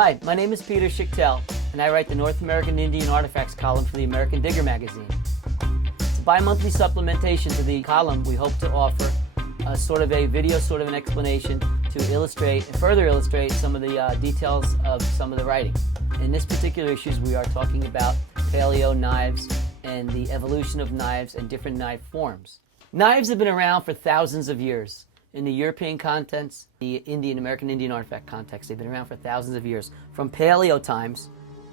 Hi, my name is Pete Schichtel, and I write the North American Indian Artifacts column for the American Digger magazine. It's a bi-monthly supplementation to the column. We hope to offer a sort of a video, sort of an explanation to illustrate and further illustrate some of the details of some of the writing. In this particular issue, we are talking about paleo knives and the evolution of knives and different knife forms. Knives have been around for thousands of years. In the European context, the American Indian artifact context, they've been around for thousands of years. From paleo times,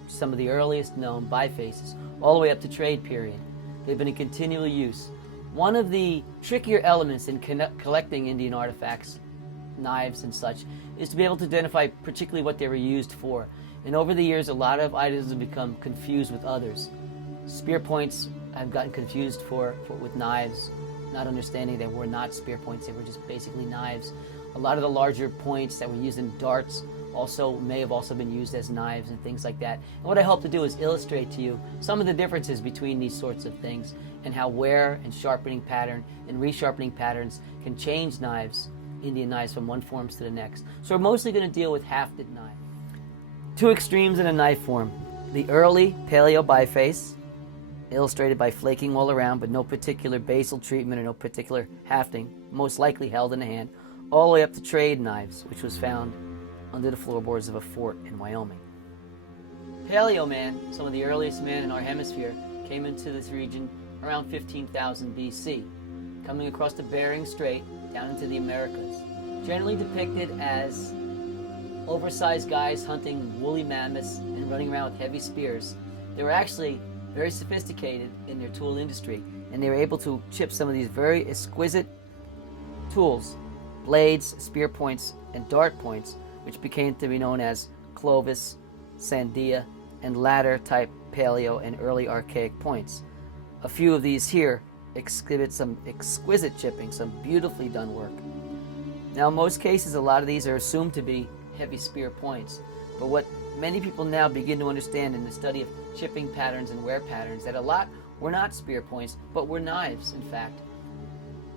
some of the earliest known bifaces, all the way up to trade period. They've been in continual use. One of the trickier elements in collecting Indian artifacts, knives and such, is to be able to identify particularly what they were used for. And over the years, a lot of items have become confused with others. Spear points have gotten confused with knives, not understanding they were not spear points, they were just basically knives. A lot of the larger points that were used in darts may have also been used as knives and things like that. And what I hope to do is illustrate to you some of the differences between these sorts of things and how wear and sharpening pattern and resharpening patterns can change knives, Indian knives, from one form to the next. So we're mostly going to deal with hafted knives. Two extremes in a knife form. The early paleo biface, illustrated by flaking all around, but no particular basal treatment or no particular hafting, most likely held in the hand, all the way up to trade knives, which was found under the floorboards of a fort in Wyoming. Paleo Man, some of the earliest man in our hemisphere, came into this region around 15,000 BC, coming across the Bering Strait down into the Americas, generally depicted as oversized guys hunting woolly mammoths and running around with heavy spears. They were actually very sophisticated in their tool industry, and they were able to chip some of these very exquisite tools, blades, spear points, and dart points, which became to be known as Clovis, Sandia, and latter type paleo and early archaic points. A few of these here exhibit some exquisite chipping, some beautifully done work. Now, in most cases, a lot of these are assumed to be heavy spear points, but what many people now begin to understand in the study of chipping patterns and wear patterns, that a lot were not spear points, but were knives, in fact.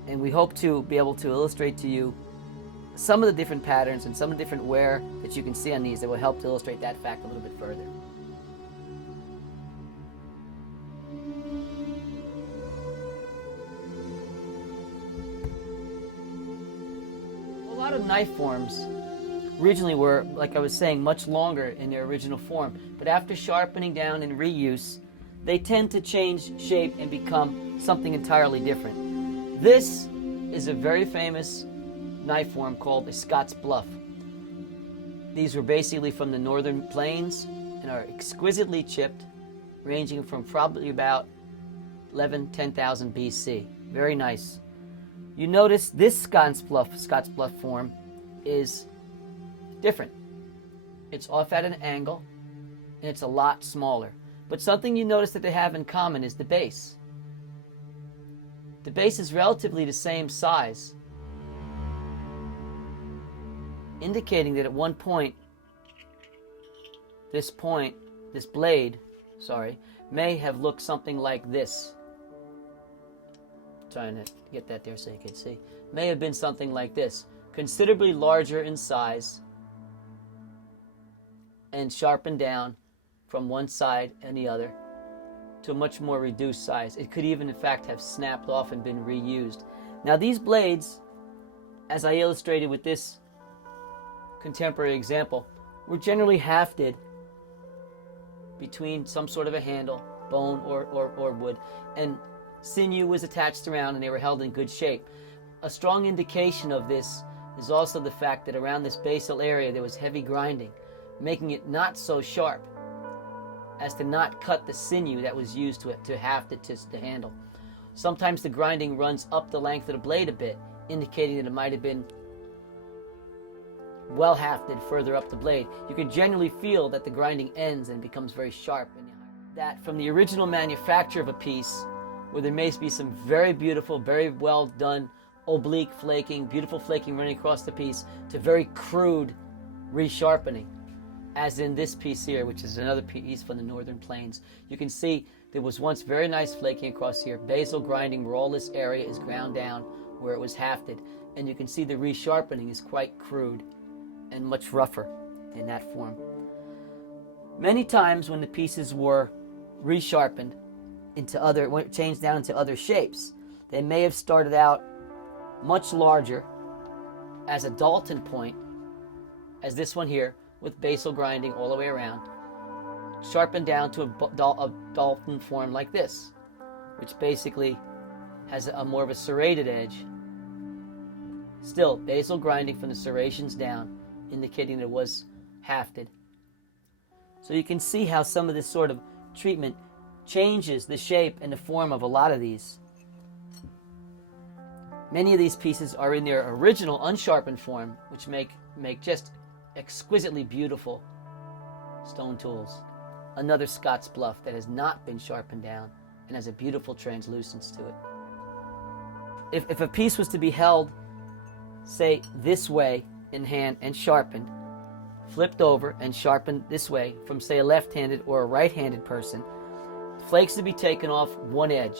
And we hope to be able to illustrate to you some of the different patterns and some of the different wear that you can see on these that will help to illustrate that fact a little bit further. A lot of knife forms originally were, like I was saying, much longer in their original form, but after sharpening down and reuse, they tend to change shape and become something entirely different. This is a very famous knife form called a Scots Bluff. These were basically from the northern plains and are exquisitely chipped, ranging from probably about 10,000 BC. Very nice. You notice this Scots Bluff form is different. It's off at an angle, and it's a lot smaller. But something you notice that they have in common is the base. The base is relatively the same size, indicating that at one point, this blade, may have looked something like this. Trying to get that there so you can see. May have been something like this, considerably larger in size, and sharpened down from one side and the other to a much more reduced size. It could even, in fact, have snapped off and been reused. Now, these blades, as I illustrated with this contemporary example, were generally hafted between some sort of a handle, bone or wood, and sinew was attached around, and they were held in good shape. A strong indication of this is also the fact that around this basal area there was heavy grinding, making it not so sharp as to not cut the sinew that was used to haft it to the handle. Sometimes the grinding runs up the length of the blade a bit, indicating that it might have been well hafted further up the blade. You can generally feel that the grinding ends and becomes very sharp. That from the original manufacture of a piece, where there may be some very beautiful, very well done oblique flaking, beautiful flaking running across the piece, to very crude resharpening, as in this piece here, which is another piece from the northern plains. You can see there was once very nice flaking across here, basal grinding where all this area is ground down where it was hafted, and you can see the resharpening is quite crude and much rougher in that form. Many times when the pieces were resharpened into changed down into other shapes, they may have started out much larger as a Dalton point, as this one here, with basal grinding all the way around, sharpened down to a Dalton form like this, which basically has a more of a serrated edge. Still, basal grinding from the serrations down, indicating that it was hafted. So you can see how some of this sort of treatment changes the shape and the form of a lot of these. Many of these pieces are in their original unsharpened form, which make just exquisitely beautiful stone tools. Another Scots Bluff that has not been sharpened down and has a beautiful translucence to it. If a piece was to be held, say, this way in hand and sharpened, flipped over and sharpened this way from, say, a left-handed or a right-handed person, flakes to be taken off one edge,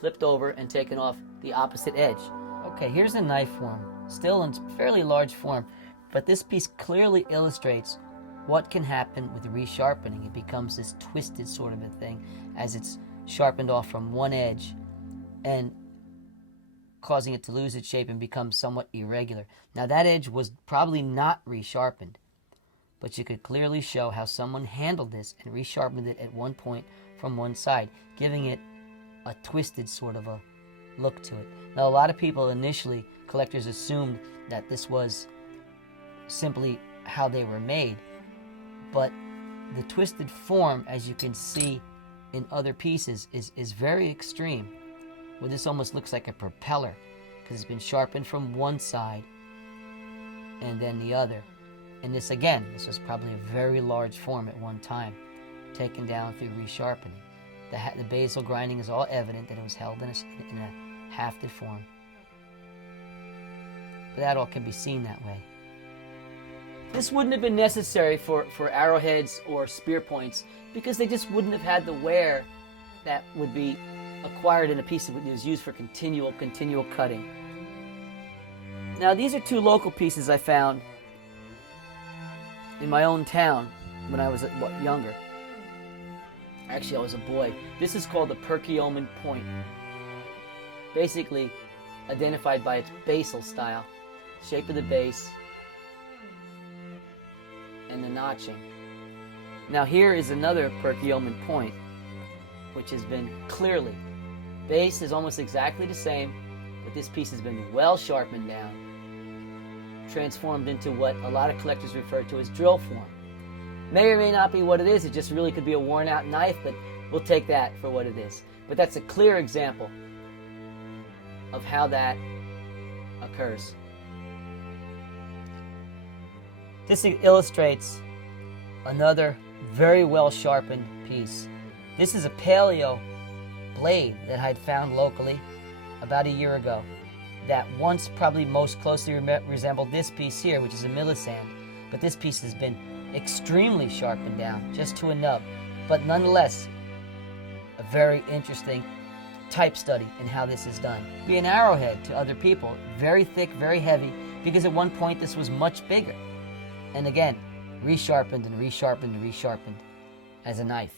flipped over and taken off the opposite edge. Okay, here's a knife form, still in fairly large form, but this piece clearly illustrates what can happen with resharpening. It becomes this twisted sort of a thing as it's sharpened off from one edge and causing it to lose its shape and become somewhat irregular. Now that edge was probably not resharpened, but you could clearly show how someone handled this and resharpened it at one point from one side, giving it a twisted sort of a look to it. Now a lot of people initially, collectors, assumed that this was simply how they were made, but the twisted form, as you can see in other pieces, is very extreme, where this almost looks like a propeller because it's been sharpened from one side and then the other. And this was probably a very large form at one time, taken down through resharpening. The basal grinding is all evident that it was held in a hafted form. But that all can be seen that way. This wouldn't have been necessary for arrowheads or spear points because they just wouldn't have had the wear that would be acquired in a piece that was used for continual cutting. Now these are two local pieces I found in my own town when I was younger. Actually, I was a boy. This is called the Paleo Man point, basically identified by its basal style, shape of the base, and the notching. Now here is another Paleo Man point, which has been clearly, base is almost exactly the same, but this piece has been well sharpened down, transformed into what a lot of collectors refer to as drill form. May or may not be what it is. It just really could be a worn out knife, but we'll take that for what it is. But that's a clear example of how that occurs. This illustrates another very well sharpened piece. This is a Paleo Blade that I'd found locally about a year ago that once probably most closely resembled this piece here, which is a millisand. But this piece has been extremely sharpened down, just to a nub. But nonetheless, a very interesting type study in how this is done. Be an arrowhead to other people, very thick, very heavy, because at one point this was much bigger. And again, resharpened and resharpened and resharpened as a knife.